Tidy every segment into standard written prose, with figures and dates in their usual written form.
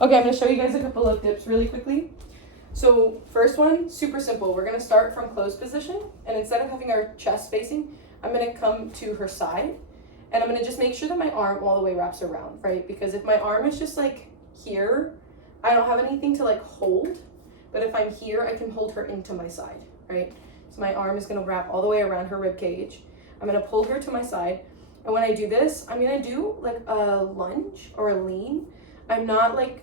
Okay, I'm gonna show you guys a couple of dips really quickly. So first one, super simple. We're gonna start from closed position, and instead of having our chest facing, I'm gonna come to her side, and I'm gonna just make sure that my arm all the way wraps around, right? Because if my arm is just like here, I don't have anything to like hold, but if I'm here, I can hold her into my side, right? So my arm is gonna wrap all the way around her rib cage. I'm gonna pull her to my side, and when I do this, I'm gonna do like a lunge or a lean. I'm not like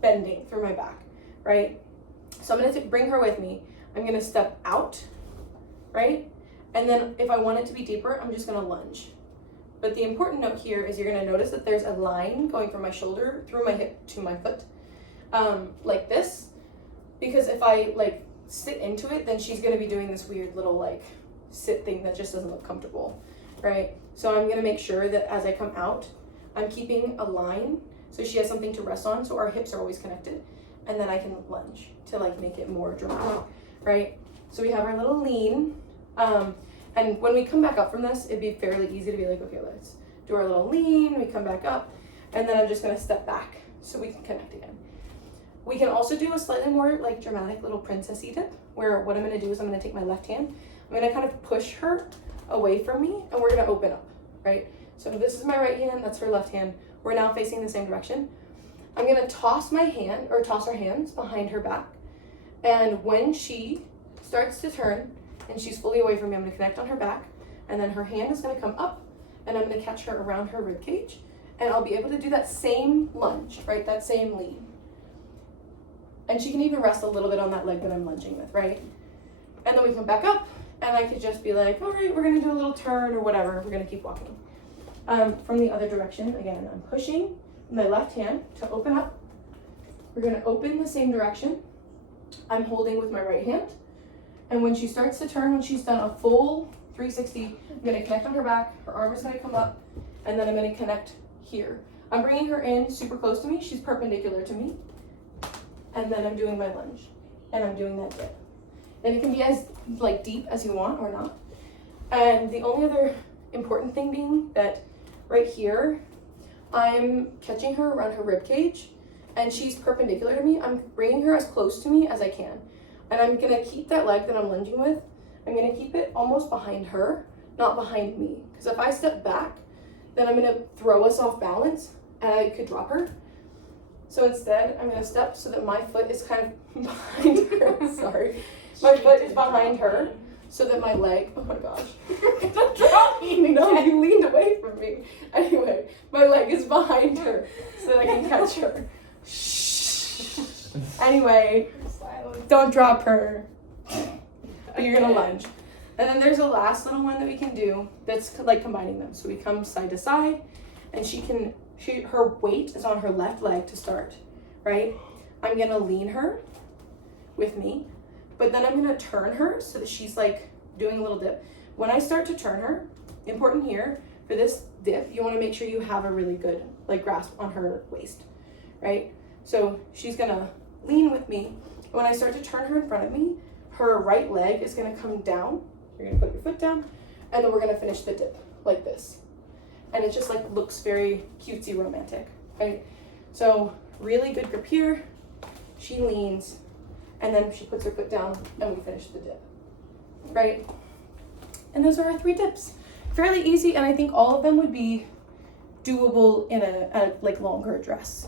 bending through my back, right? So I'm gonna bring her with me. I'm gonna step out, right? And then if I want it to be deeper, I'm just gonna lunge. But the important note here is you're gonna notice that there's a line going from my shoulder through my hip to my foot, like this, because if I like sit into it, then she's gonna be doing this weird little like sit thing that just doesn't look comfortable, right? So I'm gonna make sure that as I come out, I'm keeping a line so she has something to rest on, so our hips are always connected, and then I can lunge to like make it more dramatic, right? So we have our little lean, and when we come back up from this, it'd be fairly easy to be like, okay, let's do our little lean, we come back up, and then I'm just gonna step back so we can connect again. We can also do a slightly more like dramatic little princessy dip, where what I'm gonna do is I'm gonna take my left hand, I'm gonna kind of push her away from me, and we're gonna open up, right? So this is my right hand, that's her left hand. We're now facing the same direction. I'm gonna toss my hand, or toss our hands behind her back. And when she starts to turn and she's fully away from me, I'm gonna connect on her back, and then her hand is gonna come up, and I'm gonna catch her around her rib cage, and I'll be able to do that same lunge, right? That same lean. And she can even rest a little bit on that leg that I'm lunging with, right? And then we come back up, and I could just be like, all right, we're gonna do a little turn or whatever. We're gonna keep walking. From the other direction, again, I'm pushing my left hand to open up. We're gonna open the same direction. I'm holding with my right hand. And when she starts to turn, when she's done a full 360, I'm gonna connect on her back, her arm is gonna come up, and then I'm gonna connect here. I'm bringing her in super close to me, she's perpendicular to me, and then I'm doing my lunge, and I'm doing that dip. And it can be as like deep as you want or not. And the only other important thing being that right here, I'm catching her around her rib cage, and she's perpendicular to me. I'm bringing her as close to me as I can. And I'm gonna keep that leg that I'm lunging with, I'm gonna keep it almost behind her, not behind me. Because if I step back, then I'm gonna throw us off balance, and I could drop her. So instead, I'm gonna step so that my foot is kind of behind her, sorry. My foot is behind her, so that my leg, oh my gosh, you're gonna drop me. No, you leaned away from me. Anyway, my leg is behind her, so that I can catch her. Shh. Anyway, don't drop her. But you're gonna lunge. And then there's a last little one that we can do that's like combining them. So we come side to side, and her weight is on her left leg to start, right? I'm gonna lean her with me, but then I'm gonna turn her so that she's like doing a little dip. When I start to turn her, important here, for this dip, you wanna make sure you have a really good like grasp on her waist, right? So she's gonna lean with me. When I start to turn her in front of me, her right leg is gonna come down. You're gonna put your foot down, and then we're gonna finish the dip like this. And it just like looks very cutesy romantic, right? So really good grip here. She leans, and then she puts her foot down, and we finish the dip, right? And those are our 3 dips. Fairly easy, and I think all of them would be doable in a like longer dress.